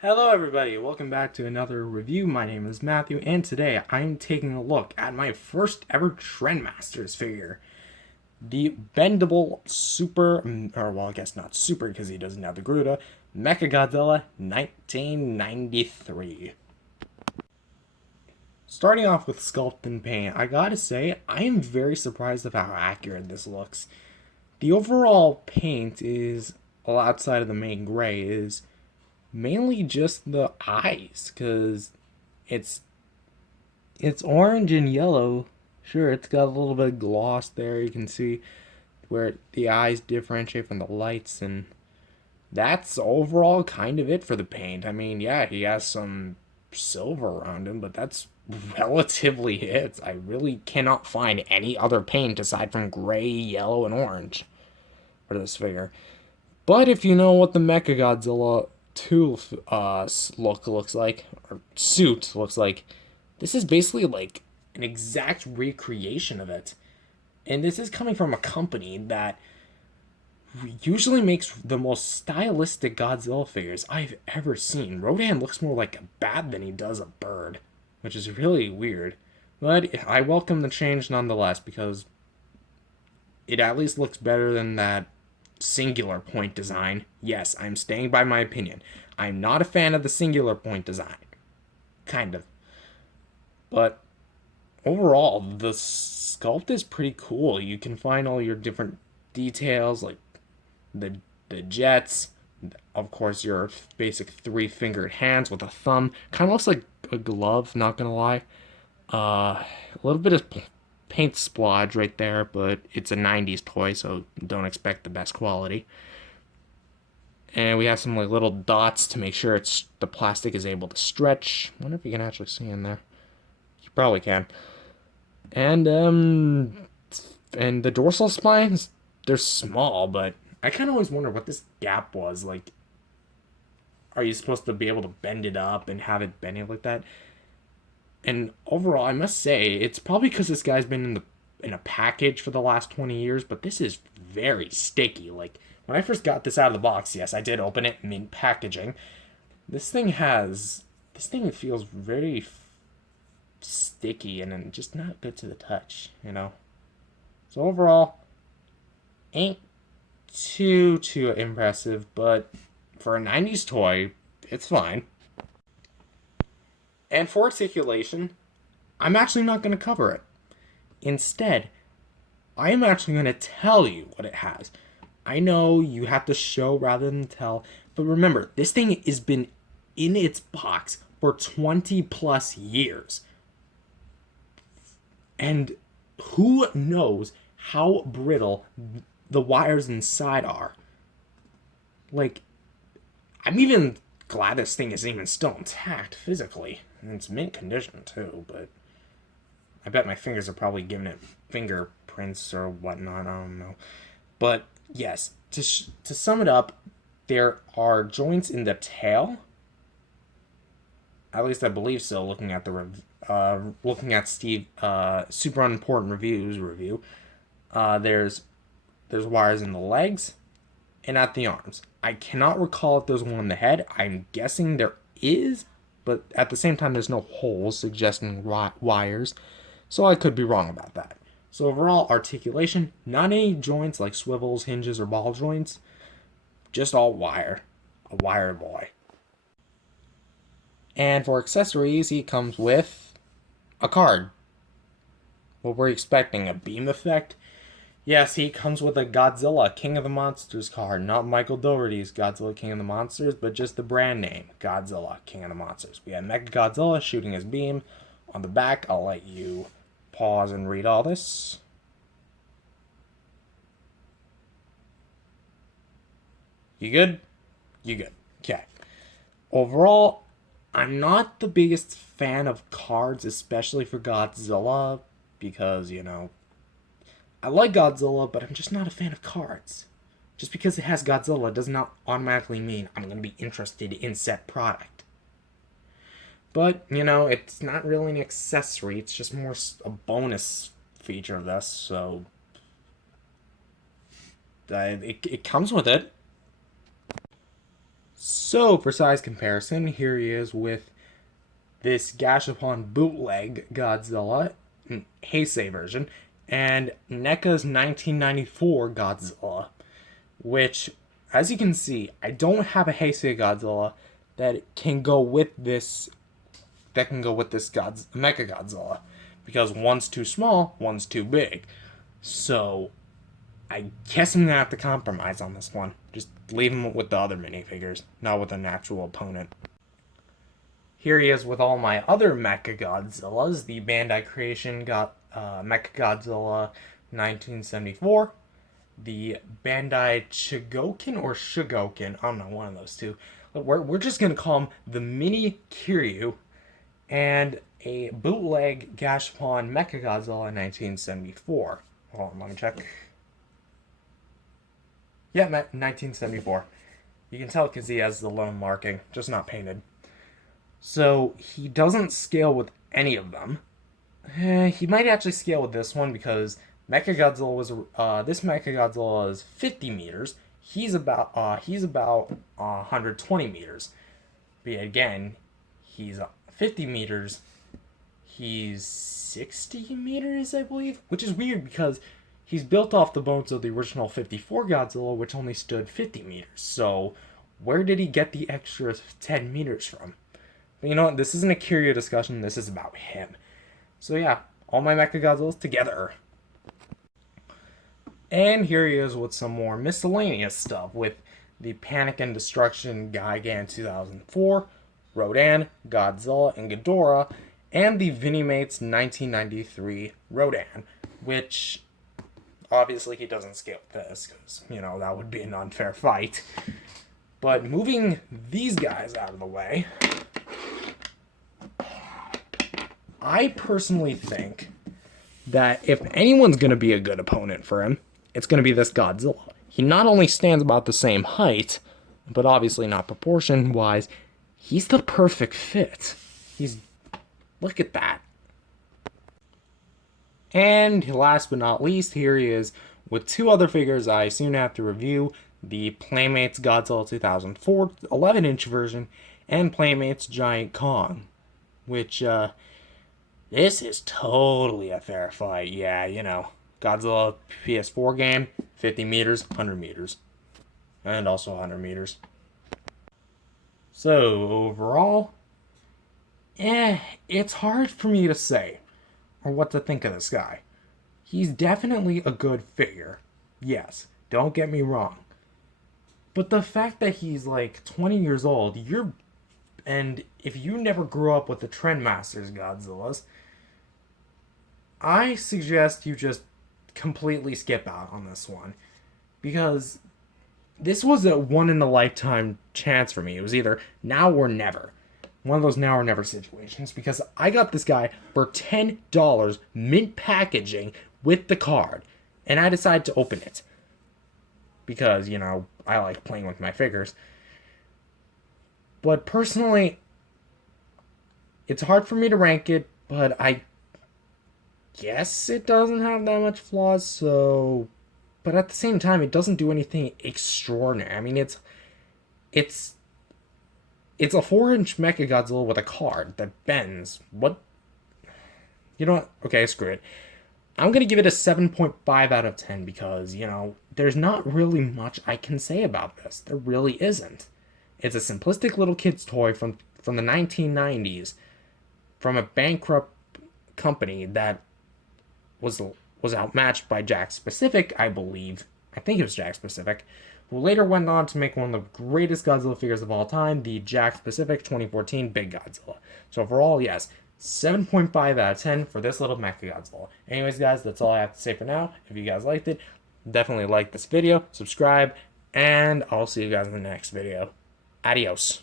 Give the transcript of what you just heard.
Hello everybody, welcome back to another review. My name is Matthew, and today I'm taking a look at my first ever Trendmasters figure. The Bendable Super, or well I guess not Super because he doesn't have the Gruda, MechaGodzilla 1993. Starting off with sculpt and paint, I gotta say, I am very surprised of how accurate this looks. The overall paint is, well, outside of the main gray, is mainly just the eyes, because it's it's orange and yellow. Sure, it's got a little bit of gloss there. You can see where the eyes differentiate from the lights, and that's overall kind of it for the paint. I mean, yeah, he has some silver around him, but that's relatively it. I really cannot find any other paint aside from gray, yellow, and orange for this figure. But if you know what the MechaGodzilla 2 look looks like, or suit looks like, this is basically like an exact recreation of it. And this is coming from a company that usually makes the most stylistic Godzilla figures I've ever seen. Rodan looks more like a bat than he does a bird, which is really weird. But I welcome the change nonetheless because it at least looks better than that singular point design. Yes, I'm staying by my opinion. I'm not a fan of the singular point design. Kind of. But overall, the sculpt is pretty cool. You can find all your different details, like the the jets, of course your basic three-fingered hands with a thumb. Kind of looks like a glove, not gonna lie. A little bit of paint splodge right there, but it's a 90s toy, so don't expect the best quality. And we have some like little dots to make sure the plastic is able to stretch. I wonder if you can actually see in there. You probably can. And and the dorsal spines, they're small, but I kind of always wonder what this gap was. Like, are you supposed to be able to bend it up and have it bending like that? And overall, I must say, it's probably because this guy's been in a package for the last 20 years, but this is very sticky. Like, when I first got this out of the box, yes, I did open it, mint packaging. This thing feels very sticky and just not good to the touch. So overall, ain't too impressive, but for a 90s toy, it's fine. And for articulation, I'm actually not going to cover it. Instead, I am actually going to tell you what it has. I know you have to show rather than tell, but remember, this thing has been in its box for 20 plus years. And who knows how brittle the wires inside are? Like, I'm even glad this thing is even still intact physically. And it's mint condition too, but I bet my fingers are probably giving it fingerprints or whatnot. I don't know. But yes, to sum it up, there are joints in the tail. At least I believe so. Looking at Steve super unimportant reviews review. There's wires in the legs and at the arms. I cannot recall if there's one in the head. I'm guessing there is, but at the same time, there's no holes suggesting wires, so I could be wrong about that. So overall, articulation, not any joints like swivels, hinges, or ball joints, just all wire. A wire boy. And for accessories, he comes with a card. What were you expecting? A beam effect? Yes, he comes with a Godzilla King of the Monsters card, not Michael Dougherty's Godzilla King of the Monsters, but just the brand name, Godzilla King of the Monsters. We have MechaGodzilla shooting his beam. On the back, I'll let you pause and read all this. You good? You good. Okay. Overall, I'm not the biggest fan of cards, especially for Godzilla, because, I like Godzilla, but I'm just not a fan of cards. Just because it has Godzilla does not automatically mean I'm going to be interested in said product. But, it's not really an accessory, it's just more a bonus feature of this, so it comes with it. So, for size comparison, here he is with this Gashapon bootleg Godzilla, Heisei version, and NECA's 1994 Godzilla, which, as you can see, I don't have a Heisei Godzilla that can go with this MechaGodzilla, because one's too small, one's too big. So I guess I'm gonna have to compromise on this one. Just leave him with the other minifigures, not with an actual opponent. Here he is with all my other MechaGodzillas. The Bandai Creation got MechaGodzilla 1974. The Bandai Chigoken or Shigoken, I don't know, one of those two. We're just gonna call him the Mini Kiryu, and a bootleg Gashapon MechaGodzilla 1974. Hold on, let me check. Yeah, 1974. You can tell because he has the loan marking, just not painted. So he doesn't scale with any of them. He might actually scale with this one because MechaGodzilla was this MechaGodzilla is 50 meters. He's about 120 meters. But again, he's 50 meters. He's 60 meters, I believe, which is weird because he's built off the bones of the original 54 Godzilla, which only stood 50 meters. So where did he get the extra 10 meters from? But you know what? This isn't a Kiryu discussion. This is about him. So yeah, all my MechaGodzillas together. And here he is with some more miscellaneous stuff with the Panic and Destruction Gigan 2004, Rodan, Godzilla, and Ghidorah, and the Vinimates 1993 Rodan, which obviously he doesn't scale with this because, you know, that would be an unfair fight. But moving these guys out of the way, I personally think that if anyone's going to be a good opponent for him, it's going to be this Godzilla. He not only stands about the same height, but obviously not proportion-wise, he's the perfect fit. Look at that. And last but not least, here he is with two other figures I soon have to review. The Playmates Godzilla 2004 11-inch version and Playmates Giant Kong. Which, this is totally a fair fight. Yeah, you know, Godzilla PS4 game, 50 meters, 100 meters. And also 100 meters. So, overall, it's hard for me to say or what to think of this guy. He's definitely a good figure. Yes, don't get me wrong. But the fact that he's like 20 years old, and if you never grew up with the Trendmasters Godzillas, I suggest you just completely skip out on this one. Because this was a one-in-a-lifetime chance for me. It was either now or never. One of those now or never situations. Because I got this guy for $10 mint packaging with the card. And I decided to open it. Because, you know, I like playing with my figures. But personally, it's hard for me to rank it, but I guess it doesn't have that much flaws, so... But at the same time, it doesn't do anything extraordinary. I mean, it's a 4-inch MechaGodzilla with a card that bends. What? You know what? Okay, screw it. I'm going to give it a 7.5 out of 10 because, you know, there's not really much I can say about this. There really isn't. It's a simplistic little kid's toy from the 1990s from a bankrupt company that was outmatched by Jakks Pacific, I believe. I think it was Jakks Pacific, who later went on to make one of the greatest Godzilla figures of all time, the Jakks Pacific 2014 Big Godzilla. So overall, yes, 7.5 out of 10 for this little MechaGodzilla. Anyways, guys, that's all I have to say for now. If you guys liked it, definitely like this video, subscribe, and I'll see you guys in the next video. Adios.